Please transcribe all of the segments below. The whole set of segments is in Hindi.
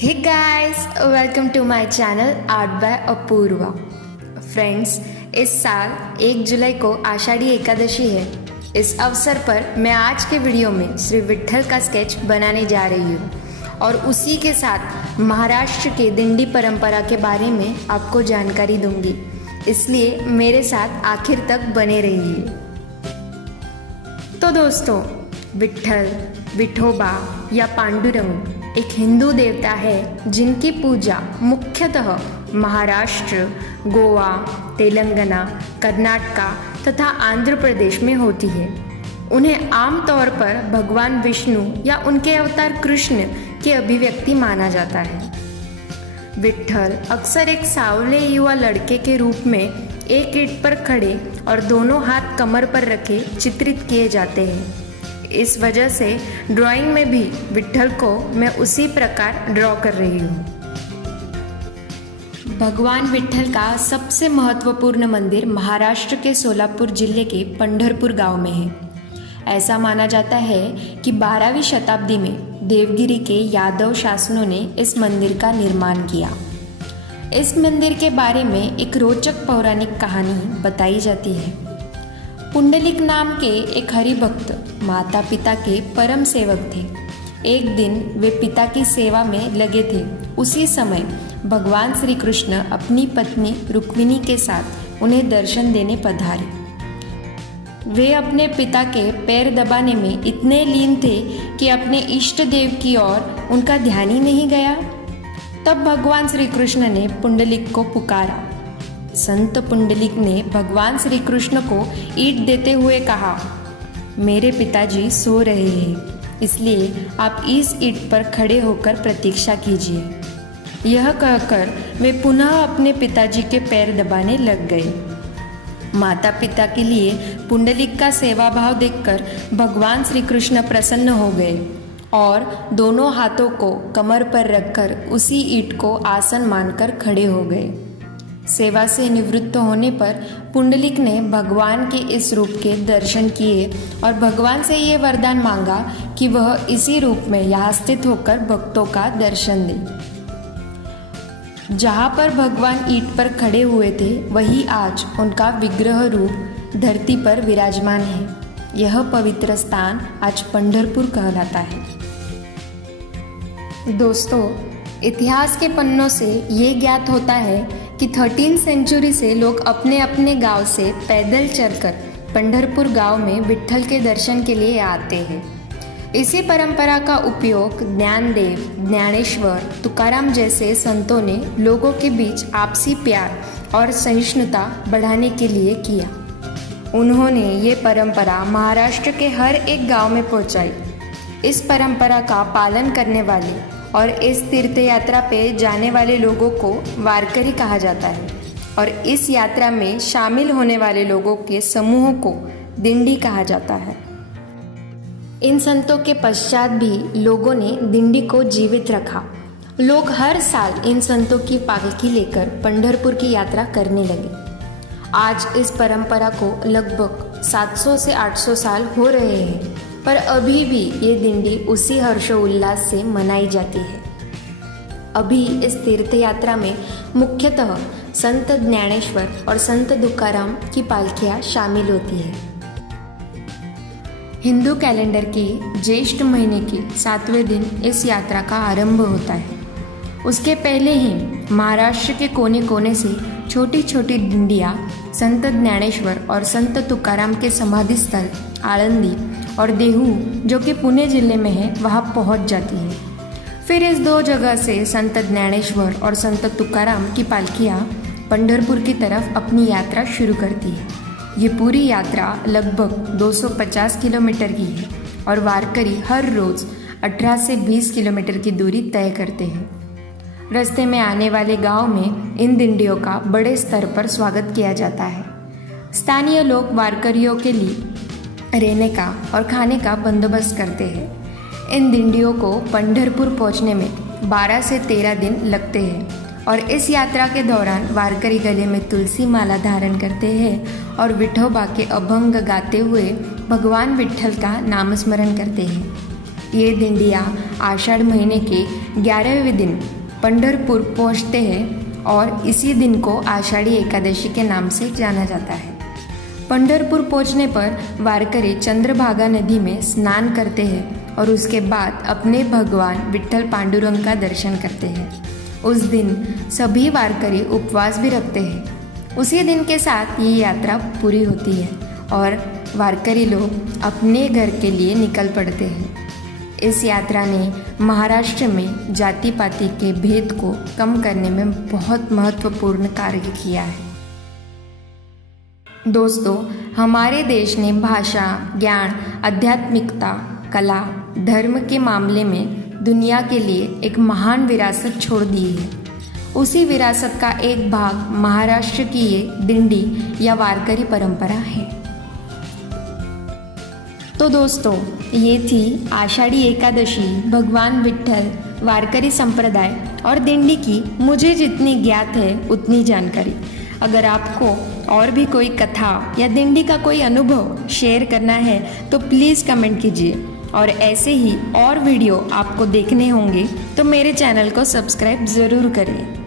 Hey guys, welcome to my channel art by Apoorva. Friends, इस साल 1 जुलाई को आषाढ़ी एकादशी है। इस अवसर पर मैं आज के वीडियो में श्री विट्ठल का स्केच बनाने जा रही हूँ और उसी के साथ महाराष्ट्र के दिंडी परंपरा के बारे में आपको जानकारी दूंगी, इसलिए मेरे साथ आखिर तक बने रहिए। तो दोस्तों, विट्ठल, विठोबा या पांडुरंग एक हिंदू देवता है जिनकी पूजा मुख्यतः महाराष्ट्र, गोवा, तेलंगाना, कर्नाटक तथा आंध्र प्रदेश में होती है। उन्हें आमतौर पर भगवान विष्णु या उनके अवतार कृष्ण की अभिव्यक्ति माना जाता है। विट्ठल अक्सर एक सांवले युवा लड़के के रूप में एक ईंट पर खड़े और दोनों हाथ कमर पर रखे चित्रित किए जाते हैं। इस वजह से ड्राइंग में भी विट्ठल को मैं उसी प्रकार ड्रॉ कर रही हूँ। भगवान विट्ठल का सबसे महत्वपूर्ण मंदिर महाराष्ट्र के सोलापुर जिले के पंढरपुर गांव में है। ऐसा माना जाता है कि 12वीं शताब्दी में देवगिरी के यादव शासनों ने इस मंदिर का निर्माण किया। इस मंदिर के बारे में एक रोचक पौराणिक कहानी बताई जाती है। पुंडलिक नाम के एक हरिभक्त माता पिता के परम सेवक थे। एक दिन वे पिता की सेवा में लगे थे। उसी समय भगवान श्री कृष्ण अपनी पत्नी रुक्मिणी के साथ उन्हें दर्शन देने पधारे। वे अपने पिता के पैर दबाने में इतने लीन थे कि अपने इष्ट देव की ओर उनका ध्यान ही नहीं गया। तब भगवान श्री कृष्ण ने पुंडलिक को पुकारा। संत पुंडलिक ने भगवान श्री कृष्ण को ईंट देते हुए कहा, मेरे पिताजी सो रहे हैं, इसलिए आप इस ईंट पर खड़े होकर प्रतीक्षा कीजिए। यह कहकर वे पुनः अपने पिताजी के पैर दबाने लग गए। माता पिता के लिए पुंडलिक का सेवा भाव देखकर भगवान श्री कृष्ण प्रसन्न हो गए और दोनों हाथों को कमर पर रखकर उसी ईंट को आसन मानकर खड़े हो गए। सेवा से निवृत्त होने पर पुंडलिक ने भगवान के इस रूप के दर्शन किए और भगवान से ये वरदान मांगा कि वह इसी रूप में यहाँ स्थित होकर भक्तों का दर्शन दे। जहाँ पर भगवान ईंट पर खड़े हुए थे, वही आज उनका विग्रह रूप धरती पर विराजमान है। यह पवित्र स्थान आज पंढरपुर कहलाता है। दोस्तों, इतिहास के पन्नों से ये ज्ञात होता है कि 13वीं सेंचुरी से लोग अपने अपने गांव से पैदल चलकर पंढरपुर गांव में विट्ठल के दर्शन के लिए आते हैं। इसी परंपरा का उपयोग ज्ञानदेव, ज्ञानेश्वर, तुकाराम जैसे संतों ने लोगों के बीच आपसी प्यार और सहिष्णुता बढ़ाने के लिए किया। उन्होंने ये परंपरा महाराष्ट्र के हर एक गांव में पहुंचाई। इस परंपरा का पालन करने वाले और इस तीर्थ यात्रा पे जाने वाले लोगों को वारकरी कहा जाता है और इस यात्रा में शामिल होने वाले लोगों के समूह को दिंडी कहा जाता है। इन संतों के पश्चात भी लोगों ने दिंडी को जीवित रखा। लोग हर साल इन संतों की पालकी लेकर पंढरपुर की यात्रा करने लगे। आज इस परंपरा को लगभग 700 से 800 साल हो रहे हैं, पर अभी भी ये दिंडी उसी हर्षोल्लास से मनाई जाती है। अभी इस तीर्थ यात्रा में मुख्यतः संत ज्ञानेश्वर और संत तुकाराम की पालकियाँ शामिल होती है। हिंदू कैलेंडर के ज्येष्ठ महीने के 7वें दिन इस यात्रा का आरंभ होता है। उसके पहले ही महाराष्ट्र के कोने कोने से छोटी छोटी दिंडियाँ संत ज्ञानेश्वर और संत तुकाराम के समाधि स्थल आळंदी और देहू, जो कि पुणे जिले में है, वहाँ पहुँच जाती है। फिर इस दो जगह से संत ज्ञानेश्वर और संत तुकाराम की पालकियाँ पंढरपुर की तरफ अपनी यात्रा शुरू करती है। ये पूरी यात्रा लगभग 250 किलोमीटर की है और वारकरी हर रोज़ 18 से 20 किलोमीटर की दूरी तय करते हैं। रास्ते में आने वाले गांव में इन दिंडियों का बड़े स्तर पर स्वागत किया जाता है। स्थानीय लोग वारकरियों के लिए रहने का और खाने का बंदोबस्त करते हैं। इन दिंडियों को पंढरपुर पहुंचने में 12 से 13 दिन लगते हैं और इस यात्रा के दौरान वारकरी गले में तुलसी माला धारण करते हैं और विठोबा के अभंग गाते हुए भगवान विट्ठल का नामस्मरण करते हैं। ये दिंडियाँ आषाढ़ महीने के 11वें दिन पंढरपुर पहुंचते हैं और इसी दिन को आषाढ़ी एकादशी के नाम से जाना जाता है। पंढरपुर पहुंचने पर वारकरी चंद्रभागा नदी में स्नान करते हैं और उसके बाद अपने भगवान विट्ठल पांडुरंग का दर्शन करते हैं। उस दिन सभी वारकरी उपवास भी रखते हैं। उसी दिन के साथ ये यात्रा पूरी होती है और वारकरी लोग अपने घर के लिए निकल पड़ते हैं। इस यात्रा ने महाराष्ट्र में जाति पाति के भेद को कम करने में बहुत महत्वपूर्ण कार्य किया है। दोस्तों, हमारे देश ने भाषा, ज्ञान, आध्यात्मिकता, कला, धर्म के मामले में दुनिया के लिए एक महान विरासत छोड़ दी है। उसी विरासत का एक भाग महाराष्ट्र की ये दिंडी या वारकरी परंपरा है। तो दोस्तों, ये थी आषाढ़ी एकादशी, भगवान विट्ठल, वारकरी संप्रदाय और दिंडी की मुझे जितनी ज्ञात है उतनी जानकारी। अगर आपको और भी कोई कथा या दिंडी का कोई अनुभव शेयर करना है तो प्लीज़ कमेंट कीजिए और ऐसे ही और वीडियो आपको देखने होंगे तो मेरे चैनल को सब्सक्राइब ज़रूर करें।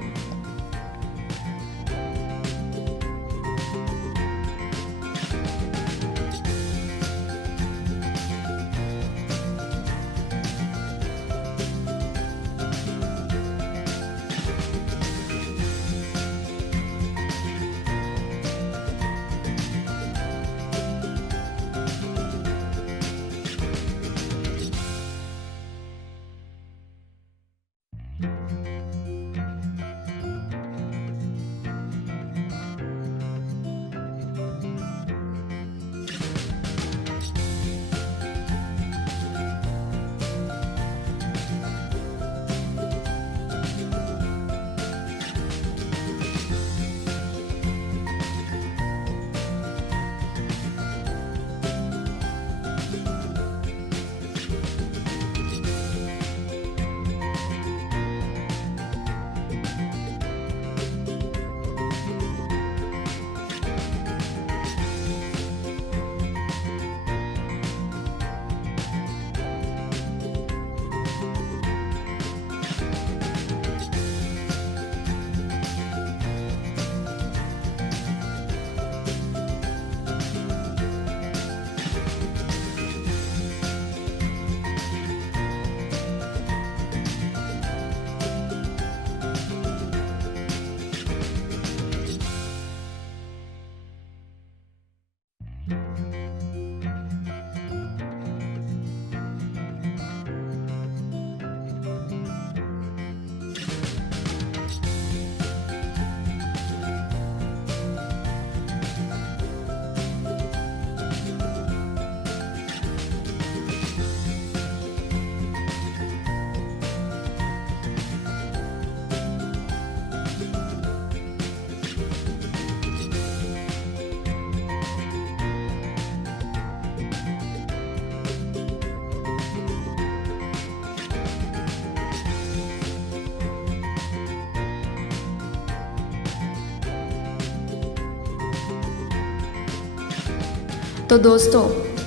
तो दोस्तों,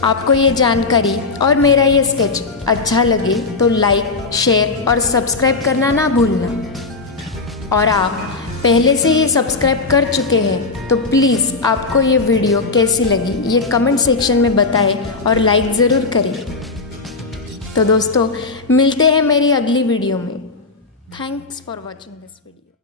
आपको ये जानकारी और मेरा ये स्केच अच्छा लगे तो लाइक, शेयर और सब्सक्राइब करना ना भूलना। और आप पहले से ये सब्सक्राइब कर चुके हैं तो प्लीज़ आपको ये वीडियो कैसी लगी ये कमेंट सेक्शन में बताएं और लाइक ज़रूर करें। तो दोस्तों, मिलते हैं मेरी अगली वीडियो में। Thanks for watching this video.